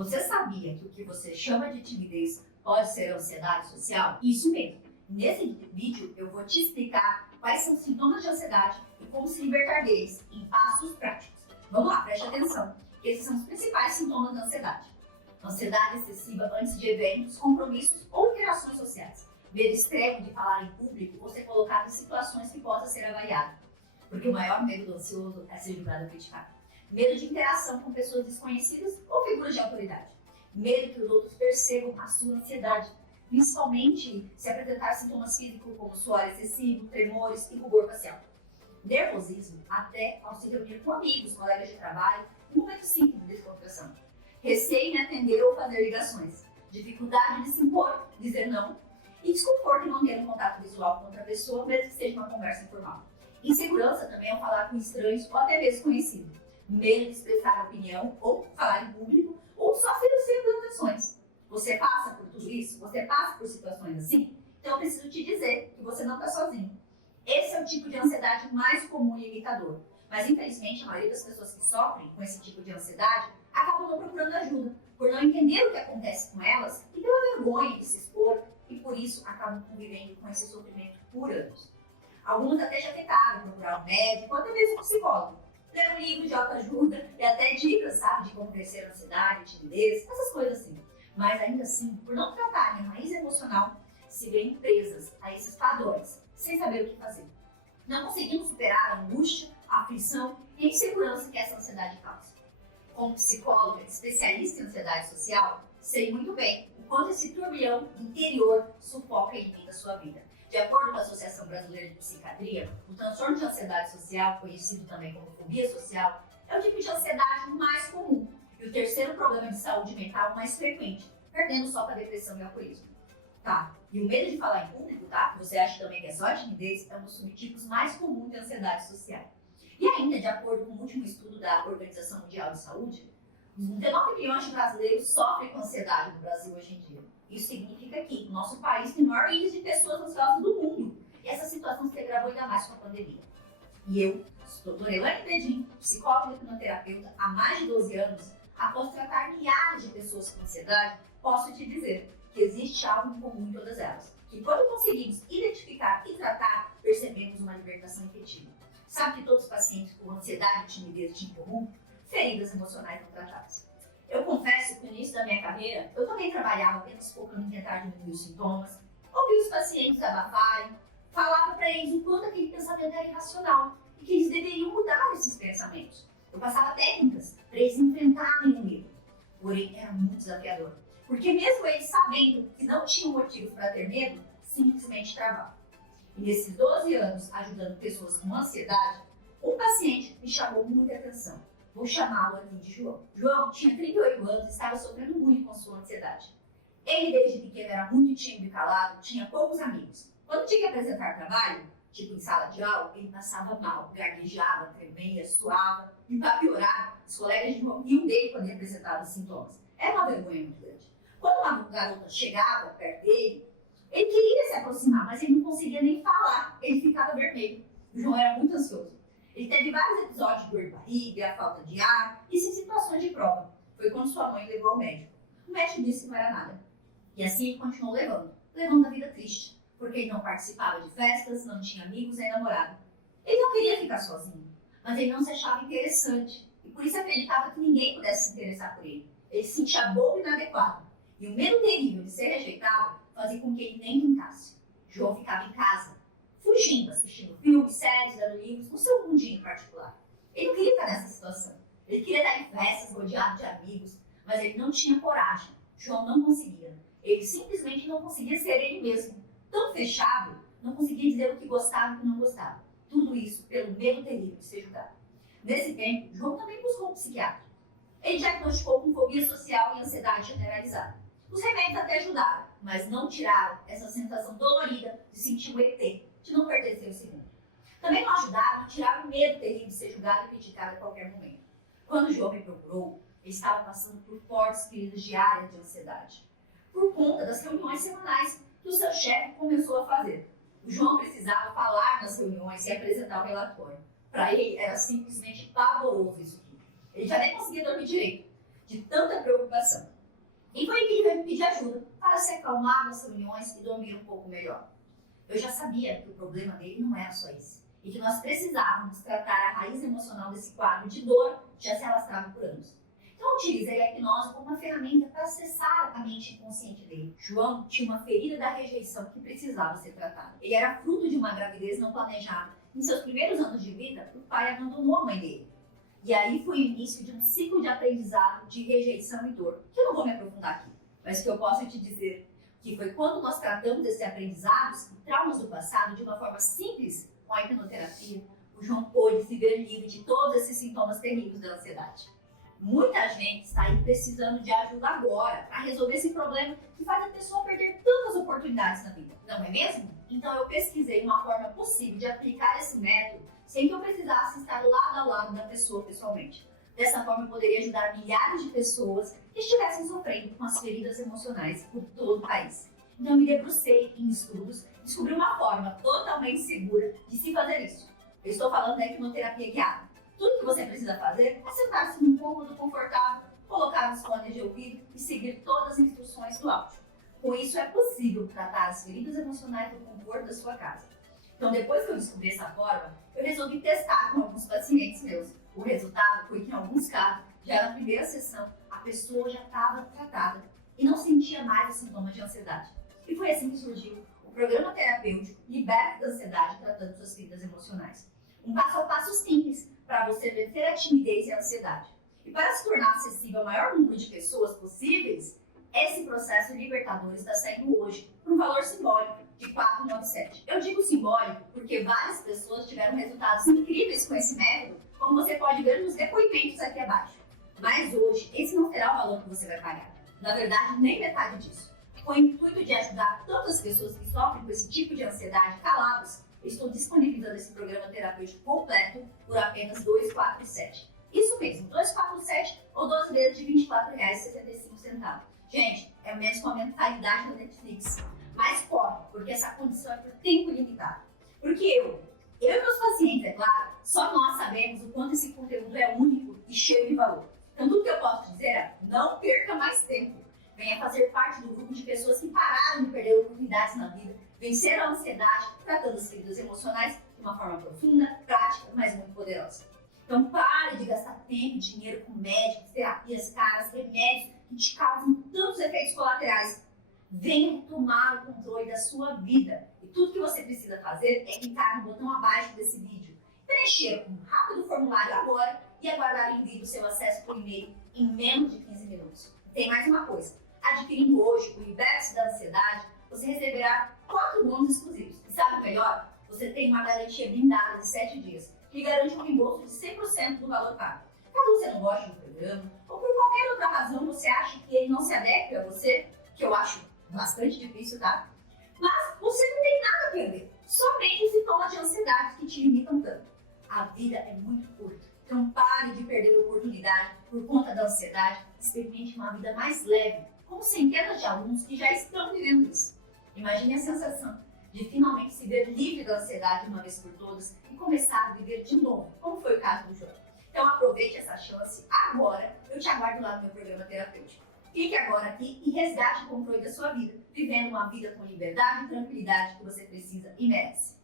Você sabia que o que você chama de timidez pode ser ansiedade social? Isso mesmo. Nesse vídeo eu vou te explicar quais são os sintomas de ansiedade e como se libertar deles em passos práticos. Vamos lá, preste atenção. Esses são os principais sintomas da ansiedade. Ansiedade excessiva antes de eventos, compromissos ou interações sociais. Medo extremo de falar em público ou ser colocado em situações que possa ser avaliado. Porque o maior medo do ansioso é ser julgado ou criticado. Medo de interação com pessoas desconhecidas ou figuras de autoridade. Medo que os outros percebam a sua ansiedade, principalmente se apresentar sintomas físicos como suor excessivo, tremores e rubor facial. Nervosismo até ao se reunir com amigos, colegas de trabalho, um momento simples de descontração. Receio em atender ou fazer ligações. Dificuldade de se impor, dizer não. E desconforto em manter um contato visual com outra pessoa, mesmo que seja uma conversa informal. Insegurança também ao falar com estranhos ou até mesmo conhecidos. Medo de expressar opinião ou falar em público ou só ser sem apresentações. Você passa por tudo isso? Você passa por situações assim? Então eu preciso te dizer que você não está sozinho. Esse é o tipo de ansiedade mais comum e limitador. Mas infelizmente a maioria das pessoas que sofrem com esse tipo de ansiedade acabam não procurando ajuda, por não entender o que acontece com elas e pela vergonha de se expor e por isso acabam convivendo com esse sofrimento por anos. Alguns até já tentaram procurar um médico ou até mesmo um psicólogo. Ler um livro de autoajuda e até dicas, sabe, de como vencer a ansiedade, timidez, essas coisas assim. Mas ainda assim, por não tratarem a raiz emocional, se veem presas a esses padrões, sem saber o que fazer. Não conseguimos superar a angústia, a aflição e a insegurança que essa ansiedade causa. Como psicóloga especialista em ansiedade social, sei muito bem o quanto esse turbilhão interior sufoca e limita a sua vida. De acordo com a Associação Brasileira de Psiquiatria, o transtorno de ansiedade social, conhecido também como fobia social, é o tipo de ansiedade mais comum e o terceiro problema de saúde mental mais frequente, perdendo só para depressão e alcoolismo. Tá, e o medo de falar em público, tá? Você acha também que é só timidez, é um dos subtipos mais comuns de ansiedade social. E ainda, de acordo com o último estudo da Organização Mundial de Saúde, os 19 milhões de brasileiros sofrem com ansiedade no Brasil hoje em dia. Isso significa que o nosso país tem o maior índice de pessoas ansiosas do mundo. E essa situação se agravou ainda mais com a pandemia. E eu, doutora Elaine Bedin, psicóloga e hipnoterapeuta há mais de 12 anos, após tratar milhares de pessoas com ansiedade, posso te dizer que existe algo em comum em todas elas. Que quando conseguimos identificar e tratar, percebemos uma libertação efetiva. Sabe que todos os pacientes com ansiedade e timidez tinham em comum? Feridas emocionais não tratadas. Eu confesso que no início da minha carreira, eu também trabalhava apenas focando em tentar diminuir os sintomas, ouvir os pacientes abafarem, falava para eles o quanto aquele pensamento era irracional e que eles deveriam mudar esses pensamentos. Eu passava técnicas para eles enfrentarem o medo, porém era muito desafiador, porque mesmo eles sabendo que não tinham motivos para ter medo, simplesmente travavam. E nesses 12 anos ajudando pessoas com ansiedade, um paciente me chamou muita atenção. Vou chamá-lo aqui de João. João tinha 38 anos e estava sofrendo muito com sua ansiedade. Ele, desde pequeno, era muito tímido e calado, tinha poucos amigos. Quando tinha que apresentar trabalho, tipo em sala de aula, ele passava mal, gaguejava, tremia, suava. E para piorar, os colegas de João riam dele quando ele apresentava os sintomas. Era uma vergonha muito grande. Quando uma garota chegava perto dele, ele queria se aproximar, mas ele não conseguia nem falar. Ele ficava vermelho. O João era muito ansioso. Ele teve vários episódios de dor de barriga, falta de ar e situações de prova. Foi quando sua mãe levou ao médico. O médico disse que não era nada. E assim ele continuou levando a vida triste, porque ele não participava de festas, não tinha amigos nem namorado. Ele não queria ficar sozinho, mas ele não se achava interessante e por isso acreditava que ninguém pudesse se interessar por ele. Ele se sentia bobo e inadequado. E o medo terrível de ser rejeitado fazia com que ele nem brincasse. João ficava em casa, fugindo, assistindo filmes, séries, lendo livros, no seu mundinho particular. Ele não queria estar nessa situação. Ele queria estar em festas, rodeado de amigos, mas ele não tinha coragem. João não conseguia. Ele simplesmente não conseguia ser ele mesmo. Tão fechado, não conseguia dizer o que gostava e o que não gostava. Tudo isso pelo medo terrível de ser julgado. Nesse tempo, João também buscou um psiquiatra. Ele diagnosticou com fobia social e ansiedade generalizada. Os remédios até ajudaram, mas não tiraram essa sensação dolorida de sentir o ET, de não pertencer ao segundo. Também não ajudaram a tirar o medo terrível de ser julgado e criticado a qualquer momento. Quando o João me procurou, ele estava passando por fortes crises diárias de ansiedade, por conta das reuniões semanais que o seu chefe começou a fazer. O João precisava falar nas reuniões e apresentar o relatório. Para ele, era simplesmente pavoroso isso tudo. Ele já nem conseguia dormir direito, de tanta preocupação. me pedir ajuda para se acalmar nas reuniões e dormir um pouco melhor. Eu já sabia que o problema dele não era só esse, e que nós precisávamos tratar a raiz emocional desse quadro de dor que já se alastrava por anos. Então eu utilizei a hipnose como uma ferramenta para acessar a mente inconsciente dele. João tinha uma ferida da rejeição que precisava ser tratada. Ele era fruto de uma gravidez não planejada. Em seus primeiros anos de vida, o pai abandonou a mãe dele. E aí foi o início de um ciclo de aprendizado de rejeição e dor, que eu não vou me aprofundar aqui, mas que eu posso te dizer que foi quando nós tratamos desses aprendizados e traumas do passado de uma forma simples com a hipnoterapia, o João pôde se ver livre de todos esses sintomas terríveis da ansiedade. Muita gente está aí precisando de ajuda agora para resolver esse problema que faz a pessoa perder tantas oportunidades na vida, não é mesmo? Então eu pesquisei uma forma possível de aplicar esse método sem que eu precisasse estar lado a lado da pessoa pessoalmente. Dessa forma eu poderia ajudar milhares de pessoas que estivessem sofrendo com as feridas emocionais por todo o país. Então eu me debrucei em estudos e descobri uma forma totalmente segura de se fazer isso. Eu estou falando da hipnoterapia guiada. Tudo que você precisa fazer é sentar-se num cômodo confortável, colocar os fones de ouvido e seguir todas as instruções do áudio. Com isso é possível tratar as feridas emocionais do conforto da sua casa. Então depois que eu descobri essa forma, eu resolvi testar com alguns pacientes meus. O resultado foi que em alguns casos, já na primeira sessão, a pessoa já estava tratada e não sentia mais os sintomas de ansiedade. E foi assim que surgiu o programa terapêutico Liberta da Ansiedade, tratando suas feridas emocionais. Um passo a passo simples para você vencer a timidez e a ansiedade. E para se tornar acessível ao maior número de pessoas possíveis, esse processo libertador está saindo hoje por um valor simbólico de R$ 497. Eu digo simbólico porque várias pessoas tiveram resultados incríveis com esse método, como você pode ver nos depoimentos aqui abaixo. Mas hoje, esse não será o valor que você vai pagar. Na verdade, nem metade disso. Com o intuito de ajudar tantas pessoas que sofrem com esse tipo de ansiedade calados, eu estou disponibilizando esse programa terapêutico completo por apenas R$ 247. Isso mesmo, 247 ou 12 vezes de R$ 24,65. Gente, é menos com a mentalidade da Netflix. Mas corre, porque essa condição é por tempo limitado. Porque eu e meus pacientes, é claro, só nós sabemos o quanto esse conteúdo é único e cheio de valor. Então tudo que eu posso dizer é, não perca mais tempo. Venha fazer parte do grupo de pessoas que pararam de perder oportunidades na vida, venceram a ansiedade, tratando as feridas emocionais de uma forma profunda, prática, mas muito poderosa. Então pare de gastar tempo e dinheiro com médicos, terapias caras, remédios que te causam tantos efeitos colaterais. Venha tomar o controle da sua vida. E tudo que você precisa fazer é clicar no botão abaixo desse vídeo, preencher um rápido formulário agora e aguardar o envio do seu acesso por e-mail em menos de 15 minutos. Tem mais uma coisa. Adquirindo hoje o Liberta da Ansiedade, você receberá 4 bônus exclusivos. E sabe o melhor? Você tem uma garantia blindada de 7 dias, que garante um reembolso de 100% do valor pago. Caso você não goste do programa, ou por qualquer outra razão você acha que ele não se adequa a você, que eu acho bastante difícil, tá? Mas você não tem nada a perder, somente os sintomas de ansiedade que te limitam tanto. A vida é muito curta, então pare de perder a oportunidade por conta da ansiedade, experimente uma vida mais leve, como centenas de alunos que já estão vivendo isso. Imagine a sensação de finalmente se ver livre da ansiedade de uma vez por todas e começar a viver de novo, como foi o caso do João. Então aproveite essa chance agora, eu te aguardo lá no meu programa terapêutico. Fique agora aqui e resgate o controle da sua vida, vivendo uma vida com liberdade e tranquilidade que você precisa e merece.